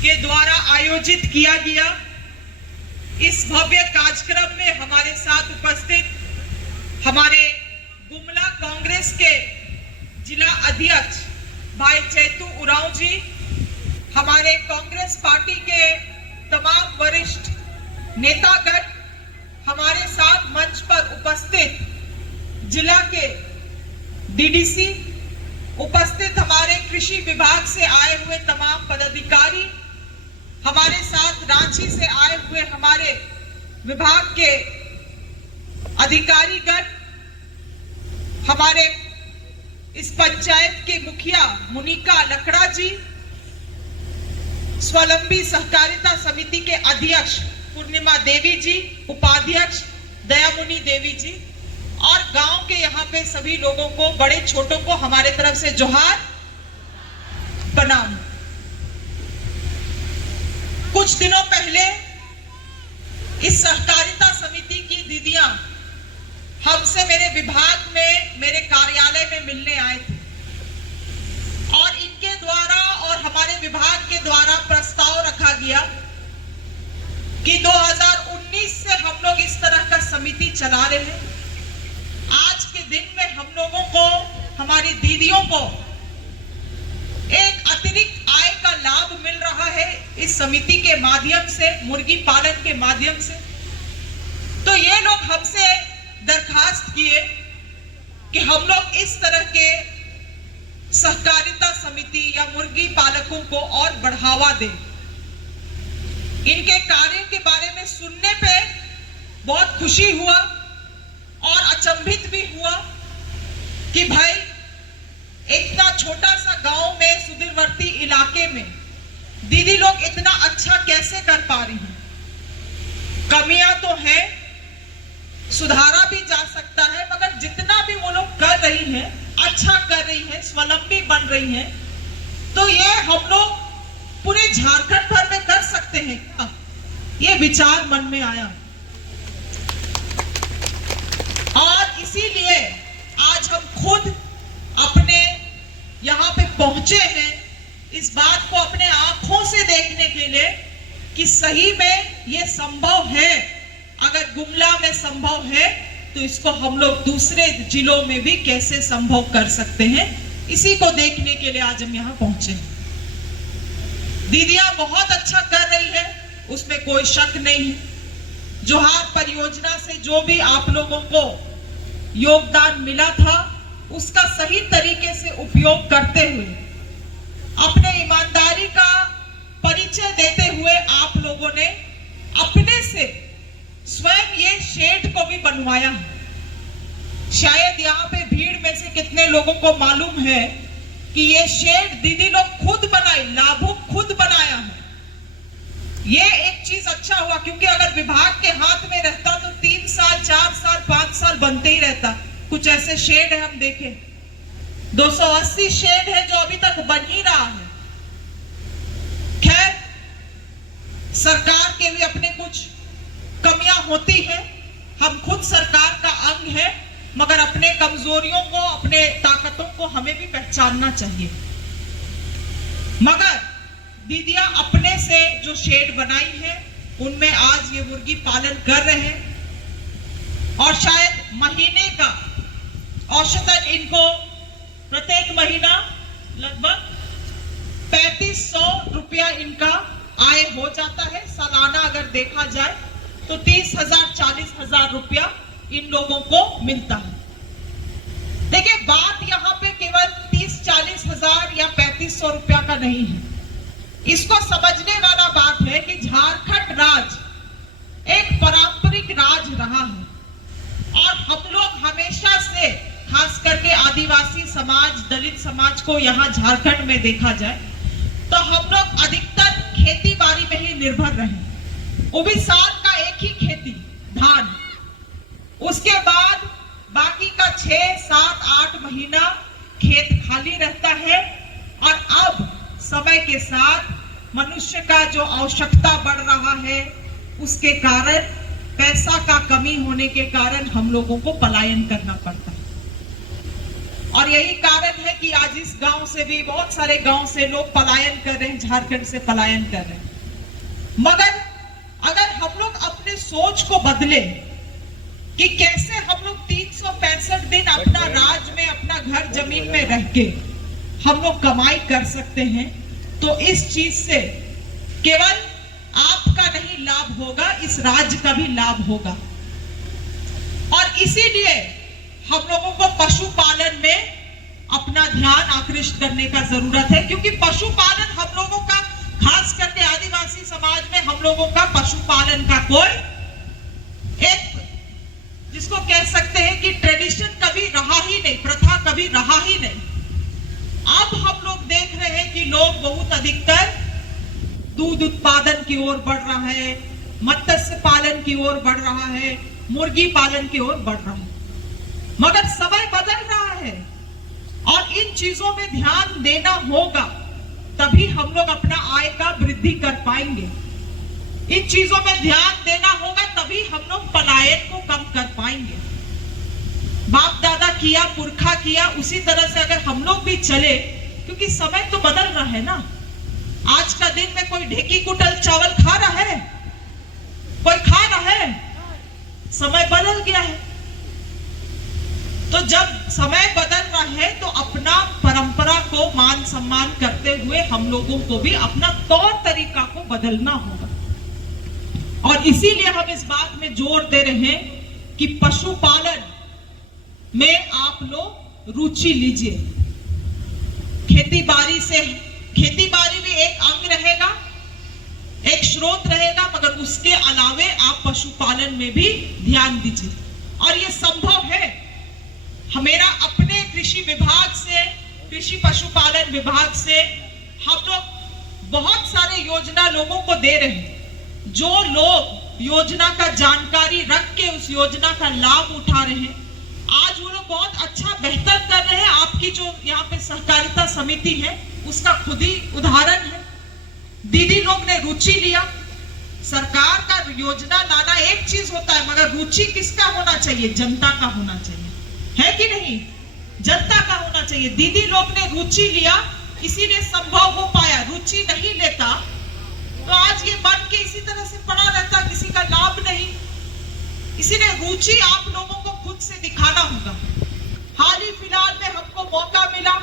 के द्वारा आयोजित किया गया इस भव्य कार्यक्रम में हमारे साथ उपस्थित हमारे गुमला कांग्रेस के जिला अध्यक्ष भाई चैतू उरांव जी, हमारे कांग्रेस पार्टी के तमाम वरिष्ठ नेतागण, हमारे साथ मंच पर उपस्थित जिला के डीडीसी, उपस्थित हमारे कृषि विभाग से आए हुए तमाम पदाधिकारी, हमारे साथ रांची से आए हुए हमारे विभाग के अधिकारीगण, हमारे इस पंचायत के मुखिया मुनिका लकड़ा जी, स्वावलंबी सहकारिता समिति के अध्यक्ष पूर्णिमा देवी जी, उपाध्यक्ष दयामुनि देवी जी और गांव के यहाँ पे सभी लोगों को, बड़े छोटों को हमारे तरफ से जोहार प्रणाम। कुछ दिनों पहले इस सहकारिता समिति की दीदियां हमसे मेरे विभाग में, मेरे कार्यालय में मिलने आए थे और इनके द्वारा और हमारे विभाग के द्वारा प्रस्ताव रखा गया कि 2019 से हम लोग इस तरह का समिति चला रहे हैं। आज के दिन में हम लोगों को, हमारी दीदियों को एक अतिरिक्त आय का लाभ मिल रहा है इस समिति के माध्यम से, मुर्गी पालन के माध्यम से। तो ये लोग हमसे दरखास्त किए कि हम लोग इस तरह के सहकारिता समिति या मुर्गी पालकों को और बढ़ावा दें। इनके कार्य के बारे में सुनने पे बहुत खुशी हुआ और अचंभित भी हुआ कि भाई इतना छोटा सा गांव में, सुदूरवर्ती इलाके में दीदी लोग इतना अच्छा कैसे कर पा रही हैं। कमियां तो हैं, सुधारा भी जा सकता है, मगर जितना भी वो लोग कर रही हैं, अच्छा कर रही हैं, स्वावलंबी बन रही हैं, तो ये हम लोग पूरे झारखंड भर में कर सकते हैं क्या? ये विचार मन में आया और इसीलिए आज हम खुद अपने यहाँ पे पहुंचे हैं इस बात को अपने आंखों से देखने के लिए कि सही में ये संभव है। अगर गुमला में संभव है तो इसको हम लोग दूसरे जिलों में भी कैसे संभव कर सकते हैं, इसी को देखने के लिए आज हम यहाँ पहुंचे हैं। दीदियां बहुत अच्छा कर रही है, उसमें कोई शक नहीं है। जोहार परियोजना से जो भी आप लोगों को योगदान मिला था, उसका सही तरीके से उपयोग करते हुए, अपने ईमानदारी का परिचय देते हुए आप लोगों ने अपने से स्वयं ये शेड को भी बनवाया है। शायद यहाँ पे भीड़ में से कितने लोगों को मालूम है कि ये शेड दीदी लोग खुद बनाई, लाभुक खुद बनाया है। ये एक चीज अच्छा हुआ, क्योंकि अगर विभाग के हाथ में रहता तो 3 साल, 4 साल, 5 साल बनते ही रहता। कुछ ऐसे शेड है, हम देखें 280 शेड है जो अभी तक बन ही रहा है। खैर, सरकार के भी अपने कुछ कमियां होती है, हम खुद सरकार का अंग है, मगर अपने कमजोरियों को, अपने ताकतों को हमें भी पहचानना चाहिए। मगर दीदियां अपने से जो शेड बनाई है उनमें आज ये मुर्गी पालन कर रहे हैं और शायद महीने का औसतन इनको प्रत्येक महीना लगभग 3500 रुपया इनका आय हो जाता है। सालाना अगर देखा जाए तो 30,000 40,000 रुपया इन लोगों को मिलता है। देखिए, बात यहाँ पे केवल 30-40 हजार या 3500 रुपया का नहीं है। इसको समझने वाला बात है कि झारखंड राज्य एक पारंपरिक राज रहा है और हम लोग हमेशा से, खास करके आदिवासी समाज, दलित समाज को यहाँ झारखंड में देखा जाए तो हम लोग अधिकतर खेती बाड़ी में ही निर्भर रहे। वो भी साल का एक ही खेती, धान। उसके बाद बाकी का 6, 7, 8 महीना खेत खाली रहता है और अब समय के साथ मनुष्य का जो आवश्यकता बढ़ रहा है, उसके कारण, पैसा का कमी होने के कारण हम लोगों को पलायन करना पड़ता है। और और यही कारण है कि आज इस गांव से भी, बहुत सारे गांव से लोग पलायन कर रहे हैं, झारखंड से पलायन कर रहे हैं। मगर अगर हम लोग अपने सोच को बदले कि कैसे हम लोग 365 दिन अपना राज में, अपना घर जमीन में रह के हम लोग कमाई कर सकते हैं, तो इस चीज से केवल आपका नहीं लाभ होगा, इस राज्य का भी लाभ होगा। और इसीलिए हम लोगों को पशुपालन में अपना ध्यान आकृष्ट करने का जरूरत है, क्योंकि पशुपालन हम लोगों का, खास करके आदिवासी समाज में हम लोगों का पशुपालन का कोई एक, जिसको कह सकते हैं कि ट्रेडिशन कभी रहा ही नहीं, प्रथा कभी रहा ही नहीं। अब हम लोग देख रहे हैं कि लोग बहुत अधिकतर दूध उत्पादन की ओर बढ़ रहा है, मत्स्य पालन की ओर बढ़ रहा है, मुर्गी पालन की ओर बढ़ रहा है। मगर समय बदल रहा है और इन चीजों में ध्यान देना होगा, तभी हम लोग अपना आय का वृद्धि कर पाएंगे। इन चीजों में ध्यान देना होगा, तभी हम लोग पलायन को कम कर पाएंगे। बाप दादा किया, पुरखा किया, उसी तरह से अगर हम लोग भी चले, क्योंकि समय तो बदल रहा है ना। आज का दिन में कोई ढेकी कुटल चावल खा रहा है? कोई खा रहा है? समय बदल गया है। तो जब समय बदल रहा है तो अपना परंपरा को मान सम्मान करते हुए हम लोगों को भी अपना तौर तरीका को बदलना होगा। और इसीलिए हम इस बात में जोर दे रहे हैं कि पशुपालन में आप लोग रुचि लीजिए। खेती बाड़ी से, खेती बाड़ी भी एक अंग रहेगा, एक स्रोत रहेगा, मगर उसके अलावे आप पशुपालन में भी ध्यान दीजिए। और ये संभव है। मेरा अपने कृषि विभाग से, कृषि पशुपालन विभाग से हम लोग बहुत सारे योजना लोगों को दे रहे हैं। जो लोग योजना का जानकारी रख के उस योजना का लाभ उठा रहे हैं, आज वो लोग बहुत अच्छा, बेहतर कर रहे हैं। आपकी जो यहाँ पे सहकारिता समिति है, उसका खुद ही उदाहरण है। दीदी लोग ने रुचि लिया। सरकार का योजना लाना एक चीज होता है, मगर रुचि किसका होना चाहिए? जनता का होना चाहिए, है कि नहीं? जनता का होना चाहिए। दीदी लोग ने रुचि लिया, इसीलिए संभव हो पाया। रुचि नहीं लेता तो आज ये बन के इसी तरह से पड़ा रहता, किसी का लाभ नहीं। इसीलिए रुचि आप लोगों को खुद से दिखाना होगा। हाल ही फिलहाल में हमको मौका मिला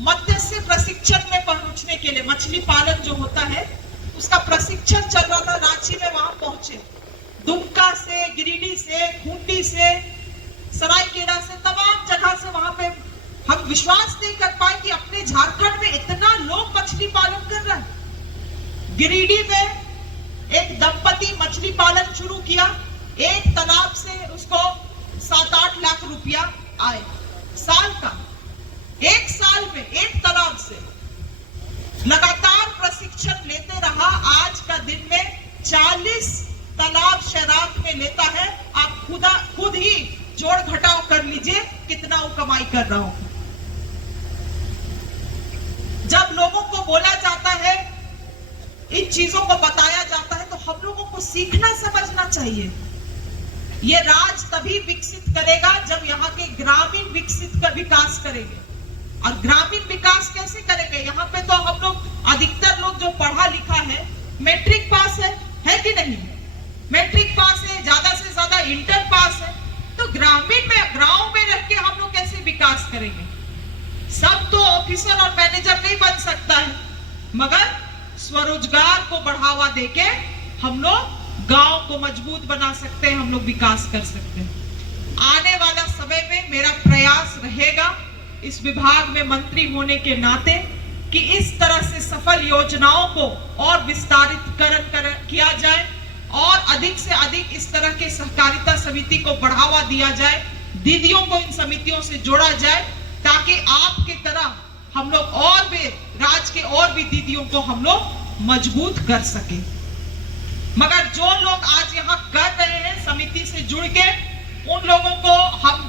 मत्स्य प्रशिक्षण में पहुंचने के लिए। मछली पालन जो होता है उसका प्रशिक्षण चल रहा था, रांची में वहां पहुंचे। दुमका से, गिरिडीह से, खूंटी से, सरायकेला से, तमाम जगह से वहां पे हम विश्वास नहीं कर पाए कि अपने झारखंड में इतना लोग मछली पालन कर रहे हैं। गिरिडीह में एक दंपति मछली पालन शुरू किया। एक तालाब से उसको 7-8 लाख रुपया आए साल का। एक साल में एक तालाब से लगातार प्रशिक्षण लेते रहा। आज का दिन में 40 तालाब शराब में लेता है। आप खुद ही जोड़ घटाव कर लीजिए कितना वो कमाई कर रहा हूं। जब लोगों को बोला जाता है, इन चीजों को बताया जाता है, तो हम लोगों को सीखना समझना चाहिए। ये राज तभी विकसित करेगा जब यहाँ के ग्रामीण विकास करेंगे। और ग्रामीण विकास कैसे करेंगे? यहाँ पे तो हम लोग, अधिकतर लोग जो पढ़ा लिखा है, मैट्रिक पास है कि नहीं? मैट्रिक पास है, ज्यादा से ज्यादा इंटर पास है। तो ग्रामीण में, गांव में रह के हम लोग कैसे विकास करेंगे? सब तो ऑफिसर और मैनेजर नहीं बन सकता है, मगर स्वरोजगार को बढ़ावा देके हम लोग गांव को मजबूत बना सकते हैं, हम लोग विकास कर सकते हैं। आने वाला समय में मेरा प्रयास रहेगा इस विभाग में मंत्री होने के नाते कि इस तरह से सफल योजनाओं को और विस्तारित किया जाए और अधिक से अधिक इस तरह के सहकारिता समिति को बढ़ावा दिया जाए। दीदियों को इन समितियों से जोड़ा जाए, ताकि आपके तरह हम लोग और भी, राज्य के और भी दीदियों को हम लोग मजबूत कर सके। मगर जो लोग आज यहाँ कर रहे हैं समिति से जुड़ के, उन लोगों को हम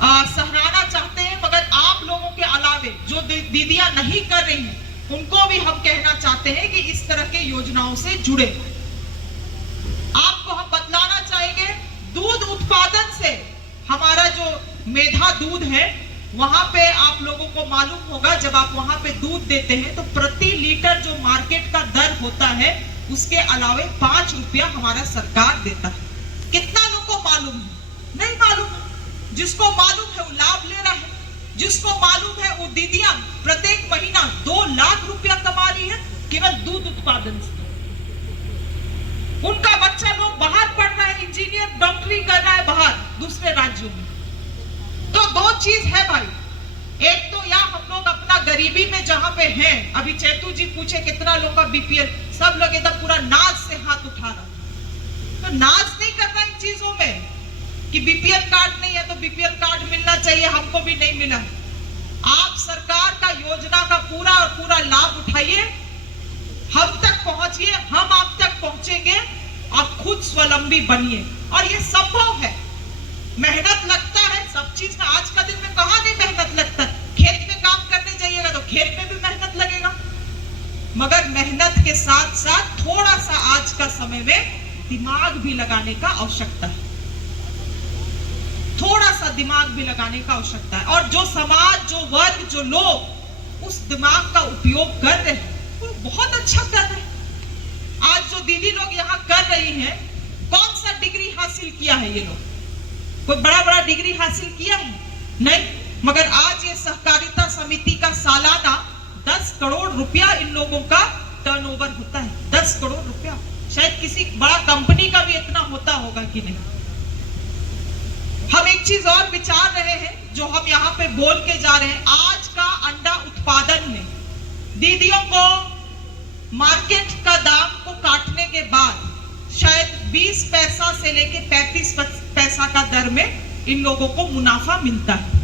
सराहना चाहते हैं। मगर आप लोगों के अलावे जो दीदियां नहीं कर रही हैं, उनको भी हम कहना चाहते हैं कि इस तरह के योजनाओं से जुड़े। आपको हम बतलाना चाहेंगे, दूध उत्पादन से हमारा जो मेधा दूध है, वहां पे आप लोगों को मालूम होगा, जब आप वहां पे दूध देते हैं तो प्रति लीटर जो मार्केट का दर होता है उसके अलावे 5 रुपया हमारा सरकार देता है। कितना लोगों को मालूम है? नहीं मालूम है। जिसको मालूम है वो लाभ ले रहा है। जिसको मालूम है वो दीदियां प्रत्येक महीना 2 लाख रुपया कमा रही है केवल दूध उत्पादन से। उनका बच्चा लोग बाहर पढ़ रहा है, इंजीनियर डॉक्टरी कर रहा है बाहर दूसरे राज्यों में। तो 2 चीज है भाई, एक तो या हम लोग अपना गरीबी में जहां पे हैं, अभी चेतू जी पूछे कितना लोग का बीपीएल, सब लोग एकदम पूरा नाज से हाथ उठा रहा, तो नाज नहीं करना इन चीजों में कि बीपीएल कार्ड नहीं है तो बीपीएल कार्ड मिलना चाहिए, हमको भी नहीं मिला। आप सरकार का योजना का पूरा और पूरा लाभ उठाइए, हम तक पहुंचिए, हम आप तक पहुंचेंगे, आप खुद स्वावलंबी बनिए। और ये संभव है, मेहनत लगता है सब चीज में। आज का दिन में कहां नहीं मेहनत लगता, खेत में काम करने जाइएगा तो खेत में भी मेहनत लगेगा, मगर मेहनत के साथ साथ थोड़ा सा आज का समय में दिमाग भी लगाने का आवश्यकता है, थोड़ा सा दिमाग भी लगाने का आवश्यकता है। और जो समाज, जो वर्ग, जो लोग उस दिमाग का उपयोग कर रहे हैं वो बहुत अच्छा कर रहे हैं। आज जो दीदी लोग यहाँ कर रही हैं, कौन सा डिग्री हासिल किया है ये लोग? कोई बड़ा बड़ा डिग्री हासिल किया है? नहीं, मगर आज ये सहकारिता समिति का सालाना 10 करोड़ रुपया इन लोगों का टर्नओवर होता है। 10 करोड़ रुपया, शायद किसी बड़ा कंपनी का भी इतना होता होगा कि नहीं। हम एक चीज और विचार रहे हैं जो हम यहाँ पे बोल के जा रहे हैं, आज का अंडा उत्पादन में दीदियों को मार्केट का दाम को काटने के बाद शायद 20 पैसा से लेके 35 पैसा का दर में इन लोगों को मुनाफा मिलता है।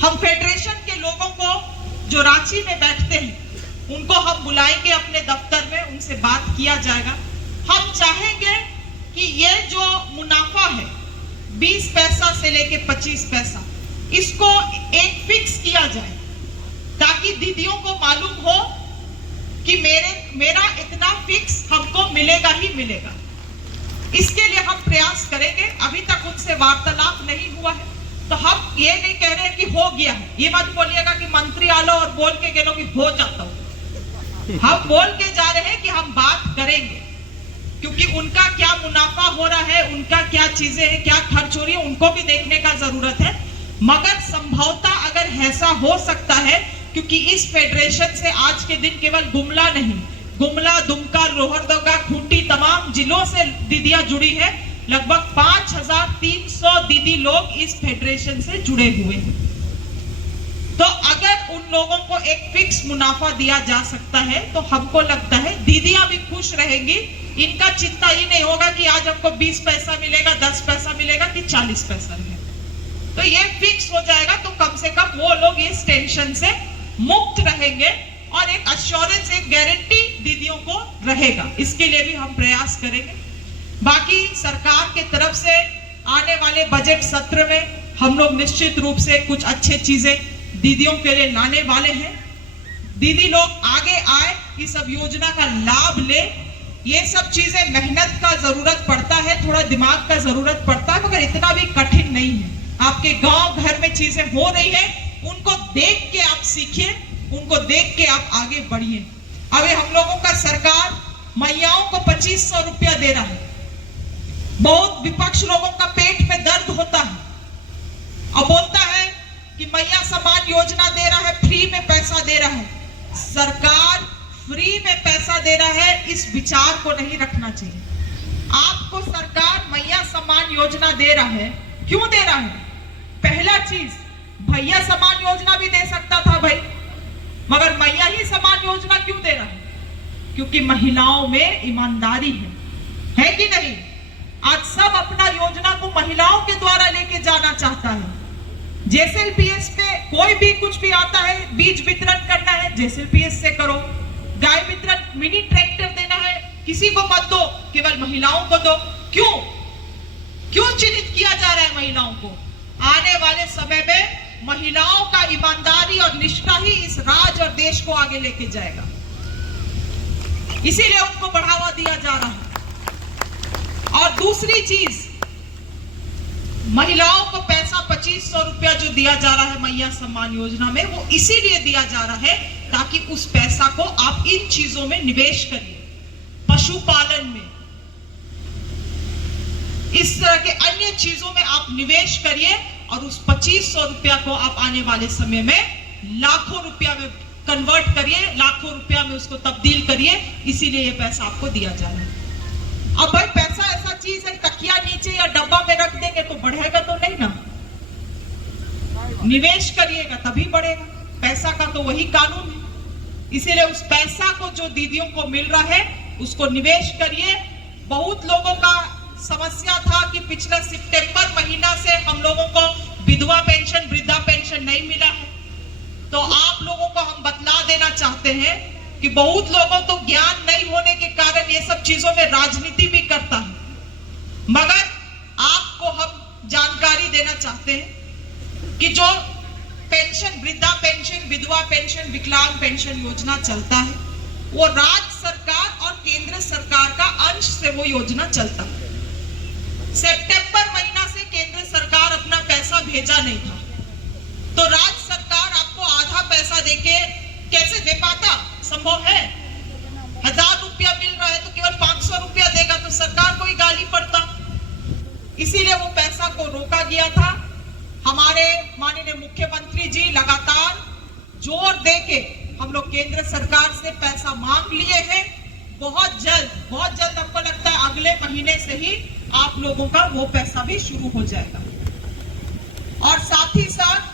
हम फेडरेशन के लोगों को जो रांची में बैठते हैं उनको हम बुलाएंगे अपने दफ्तर में, उनसे बात किया जाएगा। हम चाहेंगे कि ये जो मुनाफा है 20 पैसा से लेके 25 पैसा, इसको एक फिक्स किया जाए ताकि दीदियों को मालूम हो कि मेरा इतना फिक्स हमको मिलेगा ही मिलेगा। इसके लिए हम प्रयास करेंगे। अभी तक उनसे वार्तालाप नहीं हुआ है, तो हम ये नहीं कह रहे हैं कि हो गया है। ये मत बोलिएगा कि मंत्री आ लो और बोल के गेलो कि हो जाता हूं। हम बोल के जा रहे हैं कि हम बात करेंगे, क्योंकि उनका क्या मुनाफा हो रहा है, उनका क्या चीजें हैं, क्या खर्च हो रही है, उनको भी देखने का जरूरत है। मगर संभवतः अगर ऐसा हो सकता है, क्योंकि इस फेडरेशन से आज के दिन केवल गुमला नहीं, गुमला, दुमका, लोहरदगा, खूंटी तमाम जिलों से दीदियां जुड़ी है। लगभग 5300 दीदी लोग इस फेडरेशन से जुड़े हुए हैं। तो अगर उन लोगों को एक फिक्स मुनाफा दिया जा सकता है तो हमको लगता है दीदियां भी खुश रहेंगी। इनका चिंता ही नहीं होगा कि आज हमको 20 पैसा मिलेगा, 10 पैसा मिलेगा कि 40 पैसा रहेगा। तो ये फिक्स हो जाएगा तो कम से कम वो लोग इस टेंशन से मुक्त रहेंगे और एक अश्योरेंस, एक गारंटी दीदियों को रहेगा। इसके लिए भी हम प्रयास करेंगे। बाकी सरकार के तरफ से आने वाले बजट सत्र में हम लोग निश्चित रूप से कुछ अच्छे चीजें दीदियों के लिए लाने वाले हैं। दीदी लोग आगे आए, इस सब योजना का लाभ ले। ये सब चीजें मेहनत का जरूरत पड़ता है, थोड़ा दिमाग का जरूरत पड़ता है, मगर इतना भी कठिन नहीं है। आपके गांव घर में चीजें हो रही है, उनको देख के आप सीखिए, उनको देख के आप आगे बढ़िए। अभी हम लोगों का सरकार मैयाओं को 2500 रुपया दे रहा है। बहुत विपक्ष लोगों का पेट में दर्द होता है और बोलता है कि मैया सम्मान योजना दे रहा है, फ्री में पैसा दे रहा है। सरकार फ्री में पैसा दे रहा है, इस विचार को नहीं रखना चाहिए। आपको सरकार मैया सम्मान योजना दे रहा है, क्यों दे रहा है? पहला चीज, भैया सम्मान योजना भी दे सकता था भाई, मगर मैया ही सम्मान योजना क्यों दे रहा है? क्योंकि महिलाओं में ईमानदारी है कि नहीं? आज सब अपना योजना को महिलाओं के द्वारा लेके जाना चाहता है। जेएसएलपीएस पे कोई भी कुछ भी आता है, बीज वितरण करना है जेएसएलपीएस से करो, गाय वितरण, मिनी ट्रैक्टर देना है, किसी को मत दो, केवल महिलाओं को दो। क्यों चिन्हित किया जा रहा है महिलाओं को? आने वाले समय में महिलाओं का ईमानदारी और निष्ठा ही इस राज्य और देश को आगे लेके जाएगा, इसीलिए उनको बढ़ावा दिया जा रहा है। और दूसरी चीज, महिलाओं को पैसा 2500 रुपया जो दिया जा रहा है मैया सम्मान योजना में, वो इसीलिए दिया जा रहा है ताकि उस पैसा को आप इन चीजों में निवेश करिए, पशुपालन में, इस तरह के अन्य चीजों में आप निवेश करिए और उस 2500 रुपया को आप आने वाले समय में लाखों रुपया में कन्वर्ट करिए, लाखों रुपया में उसको तब्दील करिए। इसीलिए ये पैसा आपको दिया जा रहा है। अब भाई पैसा ऐसा चीज है, तकिया नीचे या डब्बा में रख देंगे तो बढ़ेगा तो नहीं ना, निवेश करिएगा तभी बढ़ेगा। पैसा का तो वही कानून है। इसीलिए उस पैसा को जो दीदियों को मिल रहा है उसको निवेश करिए। बहुत लोगों का समस्या था कि पिछले सितंबर महीना से हम लोगों को विधवा पेंशन, वृद्धा पेंशन नहीं मिला है, तो आप लोगों को हम बतला देना चाहते हैं कि बहुत लोगों तो ज्ञान नहीं होने के कारण ये सब चीजों में राजनीति भी करता है, मगर आपको हम जानकारी देना चाहते हैं कि जो पेंशन, वृद्धा पेंशन, विधवा पेंशन, विकलांग पेंशन योजना चलता है वो राज्य सरकार और केंद्र सरकार का अंश से वो योजना चलता है। सितंबर महीना से केंद्र सरकार अपना पैसा भेजा नहीं था, तो राज्य सरकार आपको आधा पैसा देके कैसे दे पाता? संभव है? 1000 रुपया मिल रहा है तो केवल 500 रुपया देगा तो सरकार को ही गाली पड़ता। इसीलिए वो पैसा को रोका गया था। हमारे माननीय मुख्यमंत्री जी लगातार जोर देके हम लोग केंद्र सरकार से पैसा मांग लिए हैं। बहुत जल्द हमको लगता है अगले महीने से ही आप लोगों का वो पैसा भी शुरू हो जाएगा। और साथ ही साथ